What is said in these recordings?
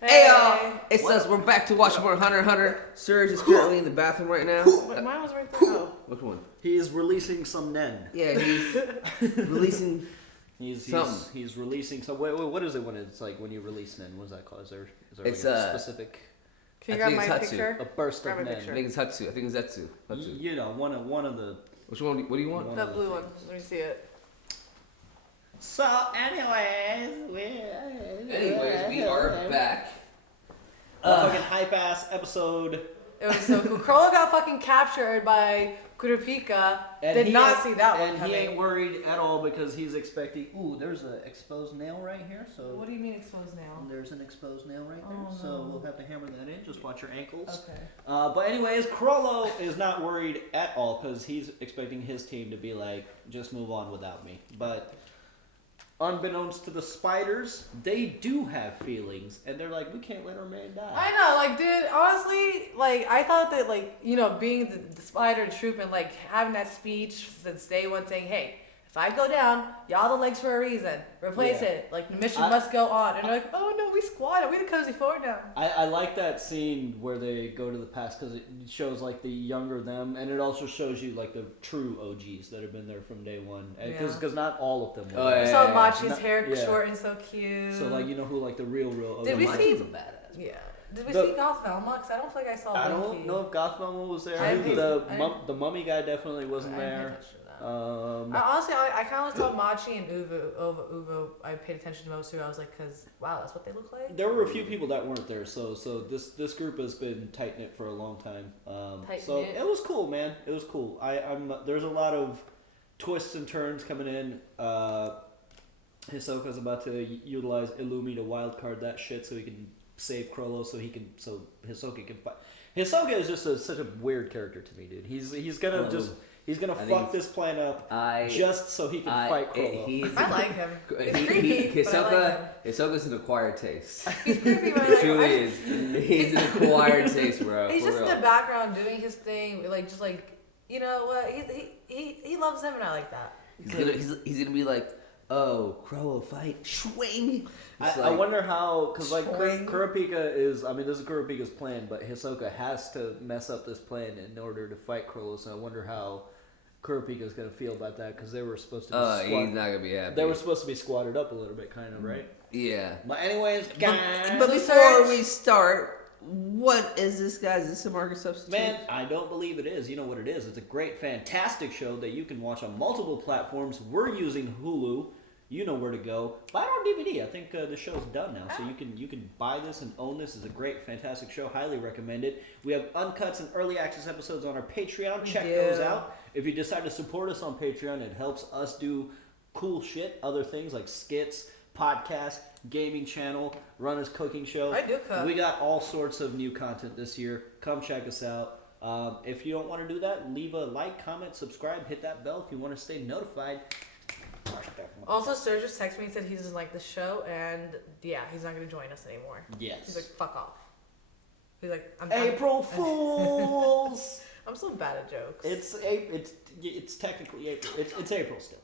Hey y'all, it's us. We're back to watch more Hunter x Hunter. Serge is currently in the bathroom right now. Mine was right there. Oh. Which one? He's releasing some nen. Yeah, he's releasing something. He's releasing. So wait, what is it when it's like when you release nen? What is that called? Is there It's, like a specific? Can you grab my Hatsu. picture? A burst Grab of my nen. picture. I think it's Hatsu. I think it's Zetsu. Hatsu. You know, one of the. Which one? What do you want? The blue one. Let me see it. So, anyways, we are back. Fucking hype ass episode. It was so cool. Crollo got fucking captured by Kurapika. Did not see that one and coming. he ain't worried at all because he's expecting. Ooh, there's an exposed nail right here. So What do you mean exposed now? there's an exposed nail right there. Oh, So no. we'll have to hammer that in. Just watch your ankles. Okay. But anyways, Crollo is not worried at all because he's expecting his team to be like, just move on without me. But unbeknownst to the spiders, they do have feelings, and they're like, we can't let our man die. I know, like, dude, honestly, like, I thought that, like, you know, being the spider troop and, like, having that speech since day one saying, hey, if I go down, y'all the legs for a reason. Replace Yeah. it. Like, the mission must go on. And they're like, oh, no, we squatted. We the cozy four now. I like that scene where they go to the past because it shows like the younger them, and it also shows you like the true OGs that have been there from day one. Because not all of them were. Oh, yeah. So Machi's Not- hair yeah. short and so cute. So like you know who like the real OGs. Did we see? Machi's a badass. Yeah. Did we The- see Goth Velma? Because I don't think I saw I Loki. don't know if Gothmama was there. I didn't pay- The mummy guy definitely wasn't I didn't pay there. attention to that. Um, I kind of saw Machi and Uvo. I paid attention to most of it. I was like, because, wow, that's what they look like? There were a few people that weren't there, so this group has been tight knit for a long time. So Tight-knit. it was cool, man. It was cool. I'm there's a lot of twists and turns coming in. Hisoka's about to utilize Illumi to wildcard that shit so he can save Crollo, so Hisoka can fight. Hisoka is just such a weird character to me, dude. He's gonna fuck this plan up just so he can fight Crollo. I like him. It's creepy, but I like him. Hisoka's an acquired taste. He's creepy, but I He like him. truly is. He's an acquired taste, bro. He's for just real. in the background doing his thing, like, just like, you know what? He loves him, and I like that. He's gonna be like, oh, Crollo fight, swing. I wonder how, because like Swing. Kurapika is, I mean, this is Kurapika's plan, but Hisoka has to mess up this plan in order to fight Crollo. So I wonder how Kurapika's gonna feel about that because they were supposed to be. He's not gonna be happy. They were supposed to be squatted up a little bit, kind of, right? Yeah. But anyways, guys, But So before Serge- we start, what is this, guys? Is this a market substitute? man, I don't believe it is. You know what it is? It's a great, fantastic show that you can watch on multiple platforms. We're using Hulu. You know where to go. Buy it on DVD. I think the show's done now, so you can buy this and own this. It's a great, fantastic show. Highly recommend it. We have uncuts and early access episodes on our Patreon. Check those out. If you decide to support us on Patreon, it helps us do cool shit, other things like skits, podcasts, gaming channel, run his cooking show. I do cook. We got all sorts of new content this year. Come check us out. If you don't want to do that, leave a like, comment, subscribe, hit that bell if you want to stay notified. Also, Serge just texted me and said he doesn't like the show, and yeah, he's not going to join us anymore. Yes. He's like, fuck off. He's like, April Fools. I'm so bad at jokes. It's technically April. It's April still.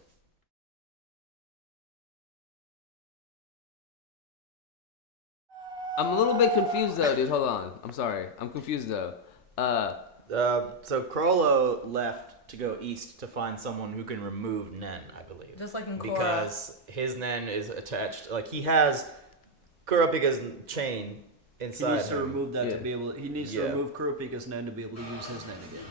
I'm a little bit confused though, dude. Hold on. I'm sorry. I'm confused though. So Crollo left to go east to find someone who can remove Nen, I believe. Just like in Korra. Because his Nen is attached, like he has Kurapika's chain inside He needs to him. remove that to be able. He needs to remove Kurapika's nen to be able to use his nen again.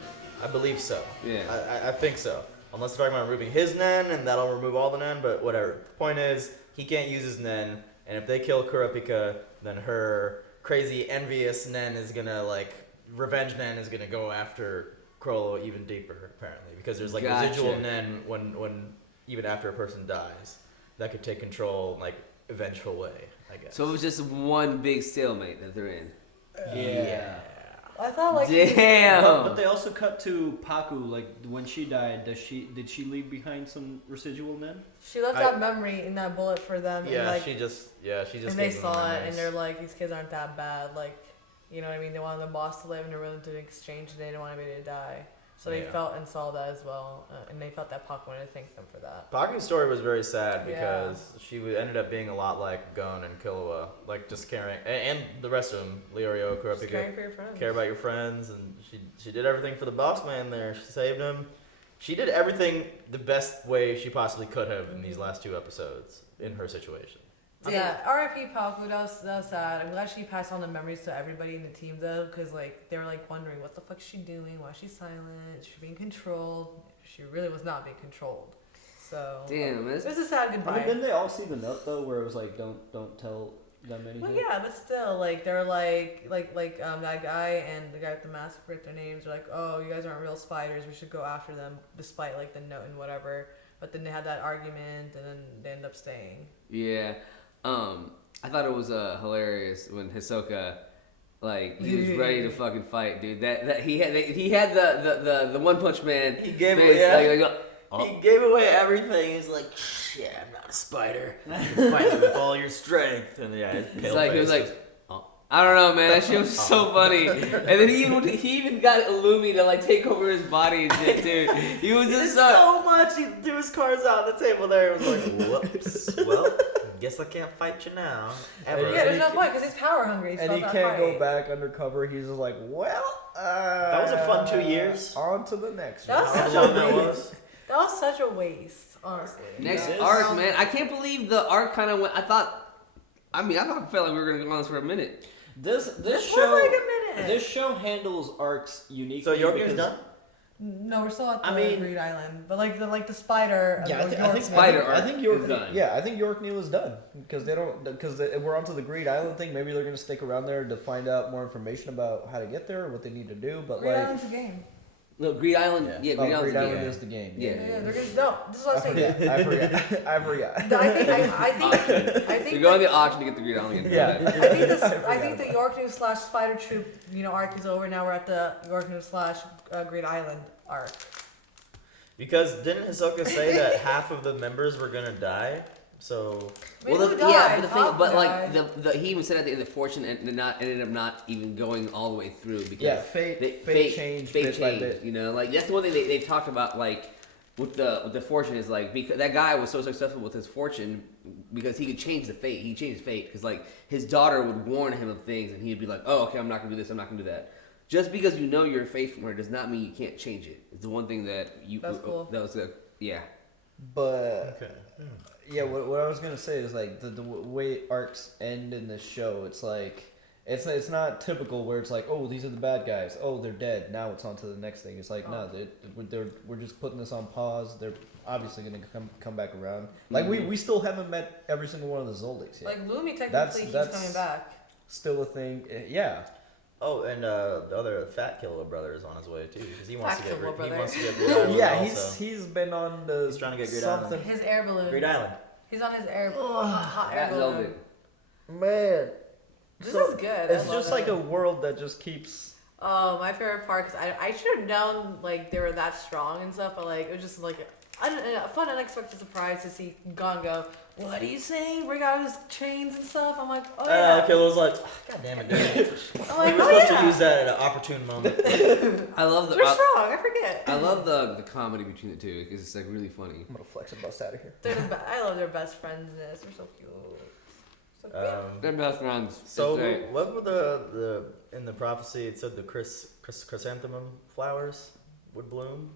I believe so. Yeah. I think so. Unless they're talking about removing his Nen, and that'll remove all the Nen, but whatever. Point is, he can't use his Nen, and if they kill Kurapika, then her crazy envious Nen is gonna, like, revenge Nen is gonna go after Crollo even deeper, apparently. Because there's, like, residual Nen when even after a person dies, that could take control in, like, a vengeful way, I guess. So it was just one big stalemate that they're in. Yeah. I thought, like, Damn. But they also cut to Paku. Like when she died, did she leave behind some residual nen? she left that memory in that bullet for them. Yeah, and, like, she just and they saw it, and they're like, these kids aren't that bad. Like, you know what I mean? They wanted the boss to live, and they're willing to exchange, and they didn't want anybody to die. So they Yeah. felt and saw that as well, and they felt that Pac wanted to thank them for that. Paku's story was very sad Yeah. because she ended up being a lot like Gon and Killua, like just caring, and the rest of them, Leorio, Just caring Kurapika, for your friends. care about your friends, and she did everything for the boss man there. She saved him. She did everything the best way she possibly could have in these last 2 episodes in her situation. Yeah, R.I.P. Paku. That was sad. I'm glad she passed on the memories to everybody in the team though, because like they were like wondering what the fuck is she doing? Why is she silent? Is she being controlled? She really was not being controlled. So Damn, it was a sad I goodbye. mean, didn't they all see the note though, where it was like, don't tell them anything? Well, yeah, but still, like they're like that guy and the guy with the mask, I forget their names. They're like, oh, you guys aren't real spiders. We should go after them, despite like the note and whatever. But then they had that argument, and then they end up staying. Yeah. I thought it was hilarious when Hisoka, like, he was ready to fucking fight, dude. That he had the One Punch Man. He gave face, away, oh. He gave away everything. He's like, shit, I'm not a spider. You fight me with all your strength. And yeah, his pale He was face like, I don't know, man. That shit was so funny. And then he even got Illumi to like take over his body and shit, dude. He was He did just so much. He threw his cards out on the table there. It was like, whoops. Well, guess I can't fight you now. Ever. Yeah, there's no point because he's power hungry. And he can't go back undercover. He's just like, well, That was a fun 2 years. On to the next That was one. such How long a that waste. was? That was such a waste, honestly. next Yes. arc, man. I can't believe the arc kind of went. I thought I felt like we were gonna go on this for a minute. This This show was like a minute. This show handles arcs uniquely. So York because- is done? No, we're still at the I mean- Greed Island, but like the spider. Yeah, I think York's Spider I arc think York. is done. Yeah, I think York New is done because we're onto the Greed Island thing. Maybe they're gonna stick around there to find out more information about how to get there, what they need to do. But Greed like, Island's a game. No, Greed Island. Yeah. Yeah, oh, Greed Island's Greed a Island game. is the game. Yeah. Yeah, they're gonna no. This is what I I'm saying. forget. I forget. I forget. No, I think You're going to the auction to get the Greed Island. Yeah. I think the York News / Spider Troop arc is over. Now we're at the York News / Greed Island arc. Because didn't Hisoka say that half of the members were gonna die? So Maybe Well, who yeah, died? but the thing, Pac but died. like he even said at the end the fortune ended up not even going all the way through because Yeah, fate changed bit by bit. You know, like that's the one thing they've talked about, like with the fortune is like because that guy was so successful with his fortune because he could change the fate. He changed fate because like his daughter would warn him of things and he'd be like, oh, okay, I'm not gonna do this. I'm not gonna do that. Just because you know your fate from her does not mean you can't change it. It's the one thing that you. That's cool. That was yeah. But okay. yeah, what I was gonna say is like the way arcs end in this show. It's like it's not typical where it's like, oh, these are the bad guys. Oh, they're dead. Now it's on to the next thing. It's like no, we're just putting this on pause. They're obviously gonna come back around. Like we still haven't met every single one of the Zoldycks yet. Like Lumi technically That's- he's that's- coming back. Still a thing. Yeah. Oh, and the other Fat Killer brother is on his way too, because he wants Fat to get Killer he brother. wants to get Greed Island Yeah, also. he's been on the He's trying to get Greed something. His air balloon. Greed Island. He's on his hot air That balloon. Zelda. Man, This so is good. it's I love just like it. a world that just keeps. Oh, my favorite part, because I should have known, like, they were that strong and stuff, but, like, it was just, like, a fun, unexpected surprise to see Gon go, what are you saying? Bring out his chains and stuff. I'm like, oh, yeah. Killer's like, God damn it, dude. I'm like, We're oh, supposed to yeah. use that at an opportune moment. I love the. We're strong. I forget. I love the comedy between the two because it's like really funny. I'm gonna flex a bus out of here. They're I love their best friends in this. They're so cute. So cute. They're best friends. So It's great. what were the in the prophecy? It said the chrysanthemum flowers would bloom,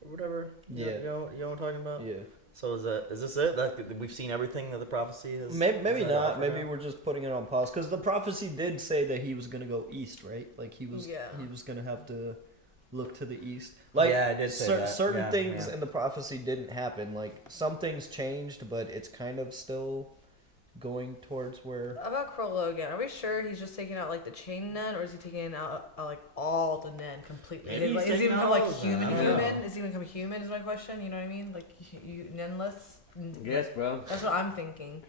or whatever. Yeah. You know what I'm talking about? Yeah. So is this it? That we've seen everything that the prophecy has. Maybe has not. offered Maybe now? we're just putting it on pause because the prophecy did say that he was gonna go east, right? Like he was gonna have to look to the east. Like Yeah, it did say that. certain Yeah, things yeah. in the prophecy didn't happen. Like some things changed, but it's kind of still going towards where. About Crollo again. Are we sure he's just taking out like the chain nen, or is he taking out like all the nen completely? Maybe he's Is he taking even out become like all of them. human? I don't Human? know. Is he become human? Is my question. You know what I mean? Like you nenless. Yes, bro. That's what I'm thinking.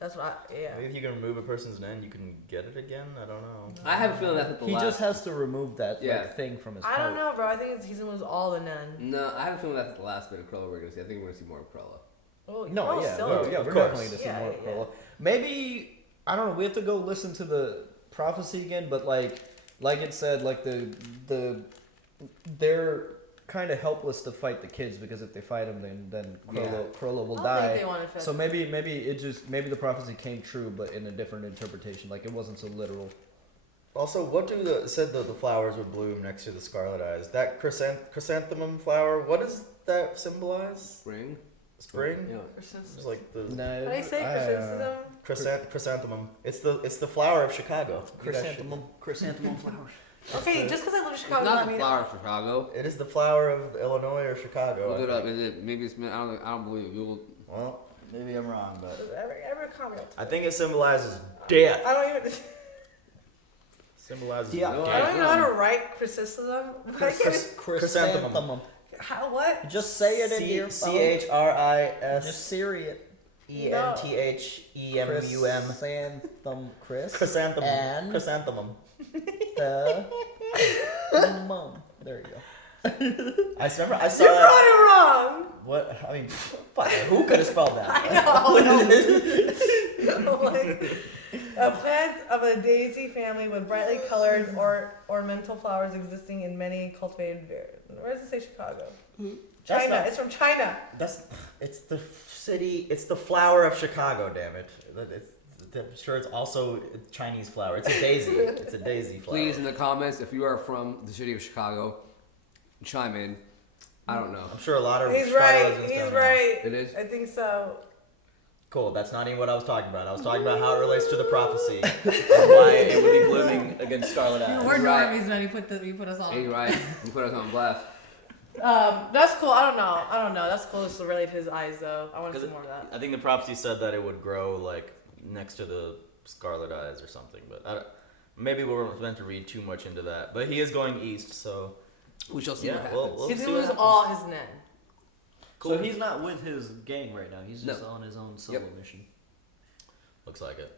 That's what I Maybe if you can remove a person's nen, you can get it again. I don't know. I have a feeling that's what the He last. just has to remove that Yeah. like, thing from his I don't heart. know, bro. I think he's gonna lose all the nen. No, I have a feeling that's the last bit of Cruella we're gonna see. I think we're gonna see more of Cruella. Oh, No, Crollo's yeah, still- we're Of definitely course. going to see Yeah, more of yeah. Cruella. Maybe I don't know. We have to go listen to the prophecy again, but like it said, like their kind of helpless to fight the kids because if they fight them, then Cruella will I don't die. think they want to fight. So maybe the prophecy came true, but in a different interpretation. Like it wasn't so literal. Also, what do the flowers would bloom next to the scarlet eyes? That chrysanthemum flower. What does that symbolize? Spring. Spring. Yeah. It's like the How do you say chrysanthemum? chrysanthemum. It's the flower of Chicago. Chrysanthemum flowers. Okay, just because I live in Chicago, It's not doesn't the mean flower of Chicago. It is the flower of Illinois or Chicago. Look it I up. think. Is it? Maybe it's. I don't believe it. Google. Well, maybe I'm wrong, but every comment. I think it symbolizes death. I don't even. Symbolizes Yeah. death. I don't even know how to write chrysanthemum. Chrysanthemum. How what? Just say it in your phone. CHRIS. Just Siri it. ENTHEMUM. Chrysanthemum, Chris. Chrysanthemum. And Chrysanthemum. Mum. There you go. I remember I saw You that. wrote it wrong. What? I mean, fuck. Who could have spelled that? I know. A plant of a daisy family with brightly colored or ornamental flowers existing in many cultivated areas. Where does it say Chicago? That's China. not- It's from China. It's the city. It's the flower of Chicago. Damn it! I'm sure it's also a Chinese flower. It's a daisy. It's a daisy flower. Please, in the comments, if you are from the city of Chicago, chime in. I don't know. I'm sure a lot of He's Chicago right. residents He's don't know. right. It is? I think so. Cool. That's not even what I was talking about. I was talking about how it relates to the prophecy and why it would be blooming against scarlet eyes. We're right. normies, man. You put us on. Hey, you're right. You put us on blast. That's cool. I don't know. That's cool. Just to relate to his eyes, though. I want to see more of that. I think the prophecy said that it would grow like next to the scarlet eyes or something, but maybe we're meant to read too much into that. But he is going east, so We shall see yeah, what happens. we'll He's see gonna what lose happens. all his men. So he's not with his gang right now. He's just No. on his own solo Yep. mission. Looks like it.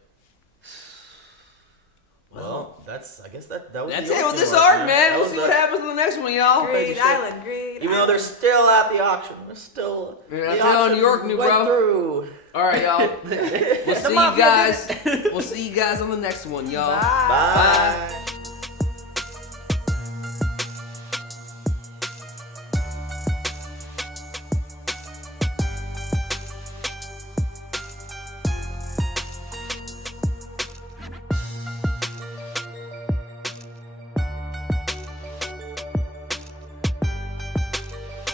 Well, I guess that was That's the it with auction this work, arc, man. That We'll was see what the- happens in the next one, y'all. Great shit. Island, great. Even though they're still at the auction, they're still. Yeah, the that's how auction New York knew, went bro. through. All right, y'all. We'll see you mafia guys. We'll see you guys on the next one, y'all. Bye. Bye.